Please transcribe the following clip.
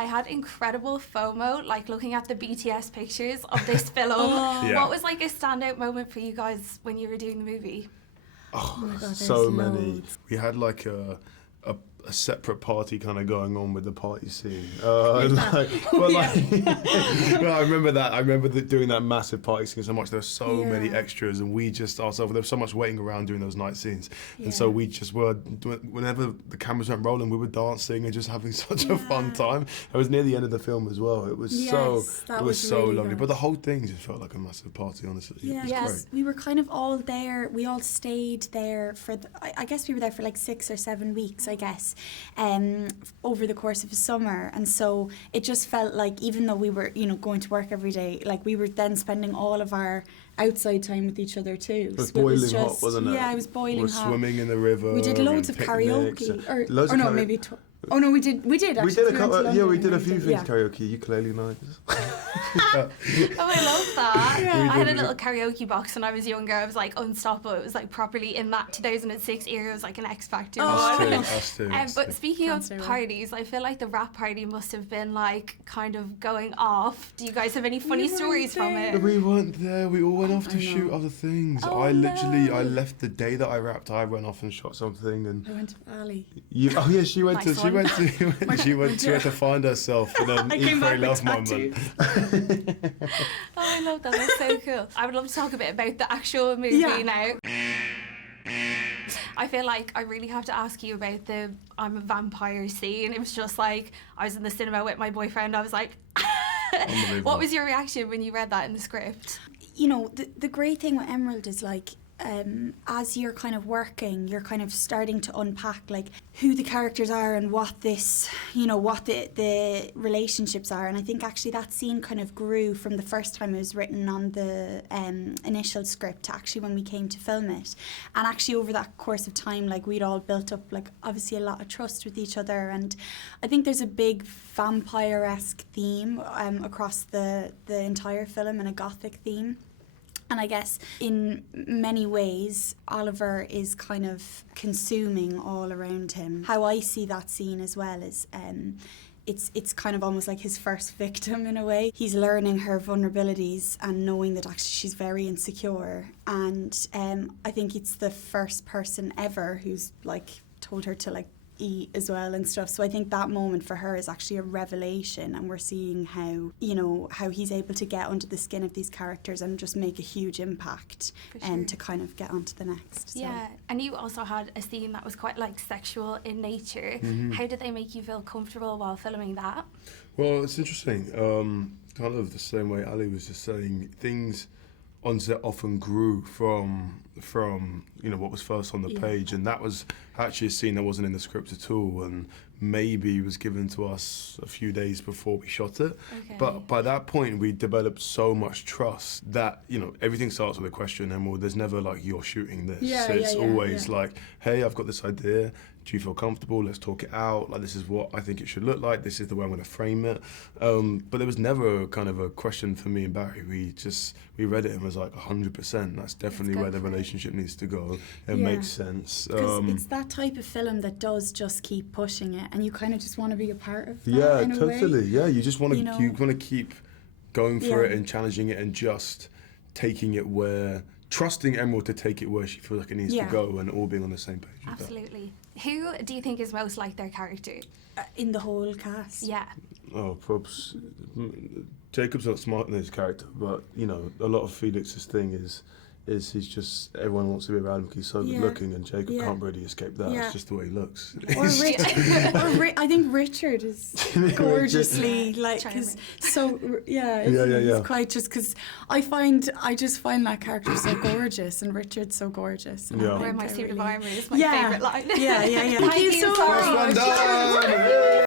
I had incredible FOMO, like looking at the BTS pictures of this film. What was like a standout moment for you guys when you were doing the movie? Oh my God, so many. Loads. We had like a separate party kind of going on with the party scene. I remember that. I remember doing that massive party scene so much. There were so many extras, and we just ourselves. There was so much waiting around during those night scenes, and so we just were. Whenever the cameras went rolling, we were dancing and just having such a fun time. It was near the end of the film as well. It was so really lovely. Good. But the whole thing just felt like a massive party. Honestly, it was great. We were kind of all there. We all stayed there for. I guess we were there for like 6 or 7 weeks. I guess. Over the course of the summer, and so it just felt like even though we were going to work every day, like we were then spending all of our outside time with each other too. It was boiling hot, wasn't it? Yeah, it was boiling hot. We were swimming in the river. We did loads of karaoke. Maybe. We did actually. We did a couple. We did a few things karaoke. Ukulele nights. Oh, I love that. I had a little karaoke box when I was younger. I was like unstoppable. It was like properly in that 2006 era. It was like an X Factor. Us too. But speaking of parties, I feel like the rap party must have been like kind of going off. Do you guys have any funny stories from it? We weren't there. We all went off to shoot other things. I left the day that I rapped. I went off and shot something, and I went to Farleigh. She went to find herself in an Eat, Pray, Love moment. I love that. That's so cool. I would love to talk a bit about the actual movie now. I feel like I really have to ask you about the I'm a vampire scene. It was just like, I was in the cinema with my boyfriend. I was like, what was your reaction when you read that in the script? The great thing with Emerald is like, as you're kind of working, you're kind of starting to unpack like who the characters are and what this, what the relationships are. And I think actually that scene kind of grew from the first time it was written on the initial script to actually when we came to film it. And actually over that course of time, like we'd all built up like obviously a lot of trust with each other. And I think there's a big vampire-esque theme across the entire film, and a gothic theme. And I guess in many ways, Oliver is kind of consuming all around him. How I see that scene as well is it's kind of almost like his first victim in a way. He's learning her vulnerabilities and knowing that actually she's very insecure. And I think it's the first person ever who's like told her to like eat as well and stuff. So I think that moment for her is actually a revelation, and we're seeing how he's able to get under the skin of these characters and just make a huge impact and to kind of get onto the next. Yeah, and you also had a scene that was quite like sexual in nature. How did they make you feel comfortable while filming that? Well, it's interesting. Kind of the same way Ali was just saying, things on set often grew from what was first on the page, and that was actually a scene that wasn't in the script at all, and maybe was given to us a few days before we shot it. But by that point we developed so much trust that everything starts with a question, and there's never like, you're shooting this. It's always like, hey, I've got this idea, do you feel comfortable? Let's talk it out. Like, this is what I think it should look like. This is the way I'm going to frame it. But there was never kind of a question for me and Barry. We read it and was like 100%. That's definitely where the relationship needs to go. It makes sense. Because it's that type of film that does just keep pushing it, and you kind of just want to be a part of that. Yeah, in a totally. Way. Yeah, you just want to you want to keep going for it and challenging it and just taking it where. Trusting Emerald to take it where she feels like it needs to go, and all being on the same page. Absolutely. Who do you think is most like their character? In the whole cast? Yeah. Oh, perhaps Jacob's not smart in his character, but a lot of Felix's thing is he's just, everyone wants to be around him because he's so good looking, and Jacob can't really escape that. It's just the way he looks. Or I think Richard is gorgeously it's quite just because I just find that character so gorgeous, and Richard's so gorgeous. And Wear my suit of armour is my favourite line. Yeah. Thank you so much.